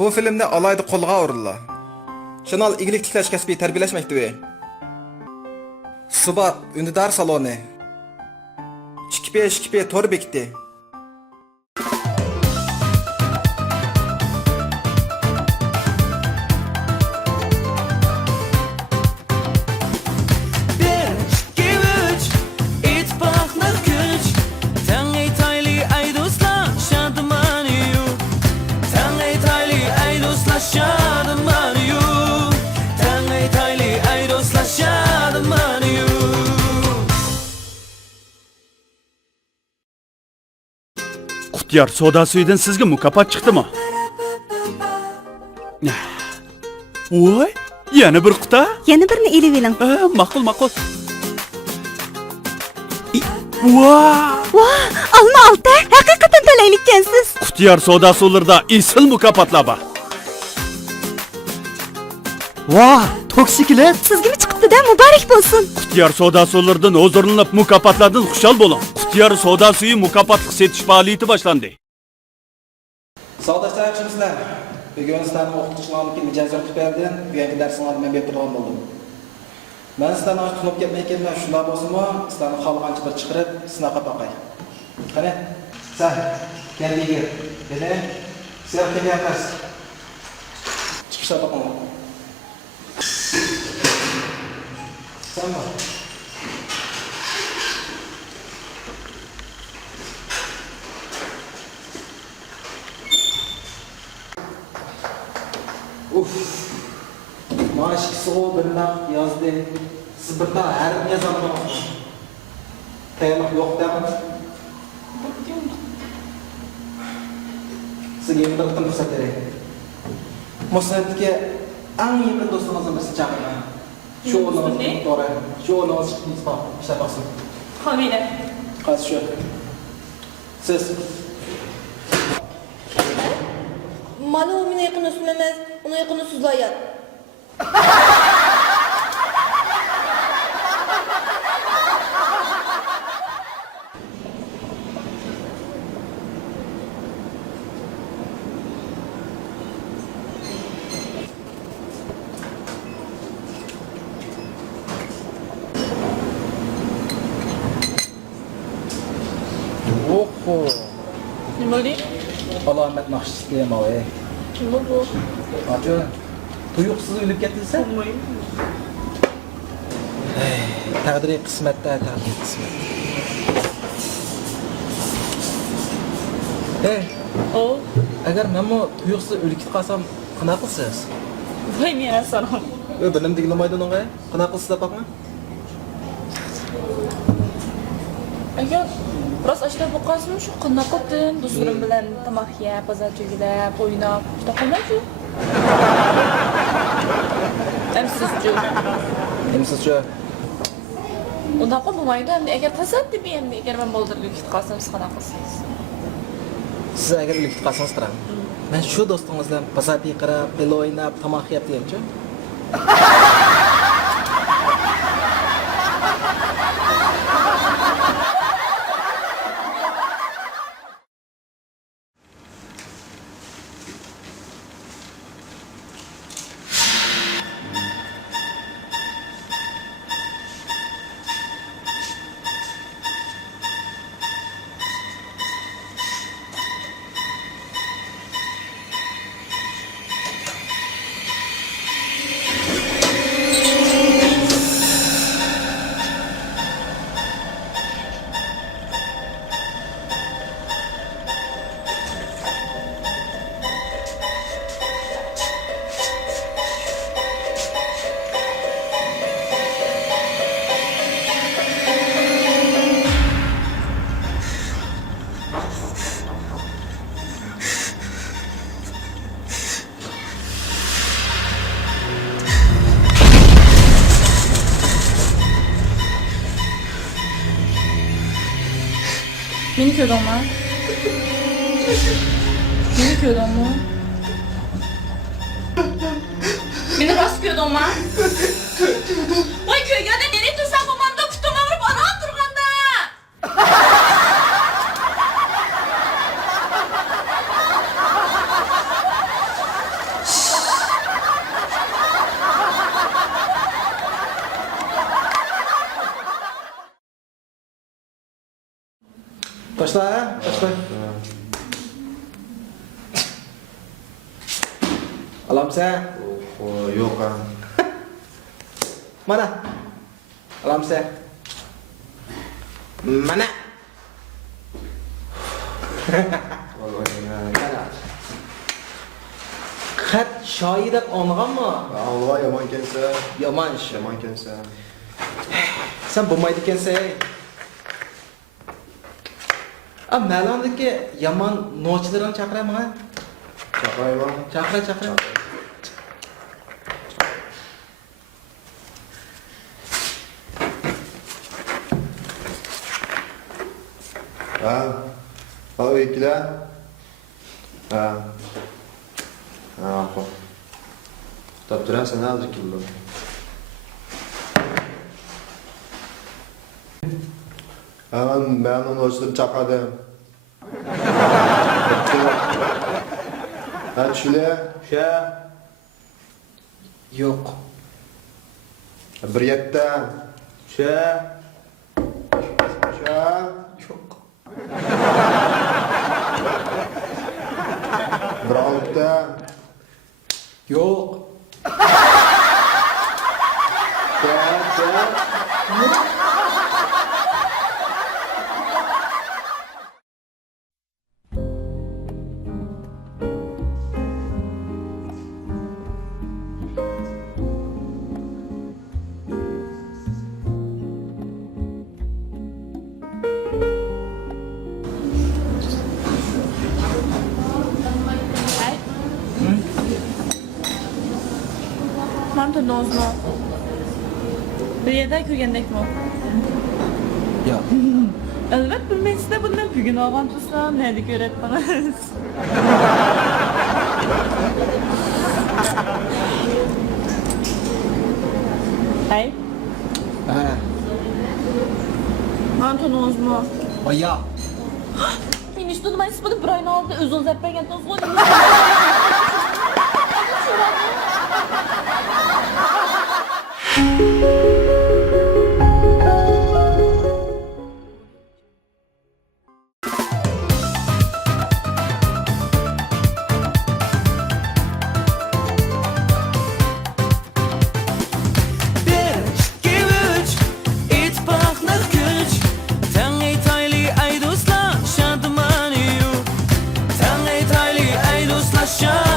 Bu filmde alayda qo'lga urildi. Şenol igilik tiklash kasbiy tarbiyalashmoqda. Subat undidar saloni. 2P to'r bekitdi. Qutyar soda suyidan sizga mukofot chiqdimi? Voy, yana bir quta? Yana birini elib eling. Ma'qul, ma'qul. Voy! Voh, alma olta, haqiqatan talaylikkansiz. Qutyar soda suvlarida esil mukofotlar bor. Voh, toksiklet. Sizga chiqibdi-da, muborak bo'lsin. Qutyar soda suvlaridan huzurlanib mukofotlardan xushal bo'ling. Qutyar soda suyi mukofotlik setish faoliyati boshlandi. Savdoshlar yaxshimisizlar? Bugun sizlarni o'qituvchilarniki mijozlar tufayli bugungi darslarni men berib turgan bo'ldim. Men sizlarni tutunib ketmayotganman, shunday bo'lsa-mu, sizlarni xohlagancha bir chiqarib, sinaqa boqay. Qani, sen keldiga. Beni sen kelyapsiz. Chiqishga boqaman. Sen bor. Maaş soğuk birden yazdı. Siz birden her ne zaman Taymak yok değil mi? Sizge bir tım fırsat vereyim. Muslut'taki en yakın dostunuzun birisi çağırma. Şu oğlunuz doğru. Şu oğlunuz işte baksın. Hamile. Kaç şu. Siz. Malı o mine yakın üstünemez, ona yakın üstüzlayar. Oho. Kim oldu? Alamet nakşisi diyeyim abi. Kim bu? Acı. Tuyuksuz ölüp getirirsen. Takdiri kısmette, takdiri kısmet. O. Eğer ben bu tuyuksuz ölüp gitmesem, kına kılsınız? Vay miyana sana. Benim digilamaydı ona, kına kılsız da bakma. Eğer biraz aşağıda bakasın şu kına kıldın, dostlarım bilen tamak yiyip, pazarcılığa, oynayıp, işte kalmaz mı? Emsizce. Emsizce. Onda bulmaydı hem de eğer tasaddı bir hem de eğer ben boldurluğu gitmesem siz kına kılsınız. Siz eğer ölüp gitmeseniz kıram. Ben şu dostunuzla pazarcı kırıp, bel oynayıp, tamak yiyip diyeyim ki. Mini köyden var. Mini köyden var. Mini rast köyden var. Vay köyde nereye dursan babamda kutuma vurup anam durganda. Başla ha, başla. Alamsa. Yok ha. Mana? Alamsa. Mana? Xat shoir deb anlaganmi? Allah yomon kelsa, Yomon ish. yomon kelsa. Sen bo'lmaydi ekansan. Ma'lumdiki yomon nochilarni chaqiraman ha? Chaqiraymi? Chaqira. Ha. Halo ikkilar. Ha. Ha, xo'p. Toptiran sen hozir keldi. Ben onu açtım çakadım. Ha şöyle, Yo'q. bir yette. Yo'q. Bir oltita. Yo'q. Hey. Man tanıdınızmı? Bir yerden ko'rgandekmi? Yo'q. Albatta bilmaysizlar bundan bugun olgan tursam nega ko'ryapmiz? Hey, Ha. man tanıdınızmı? Yo'q. Men hiç tanımaysiz bunu bir ayın altında özünüz hep bergendiniz ғой. Shine.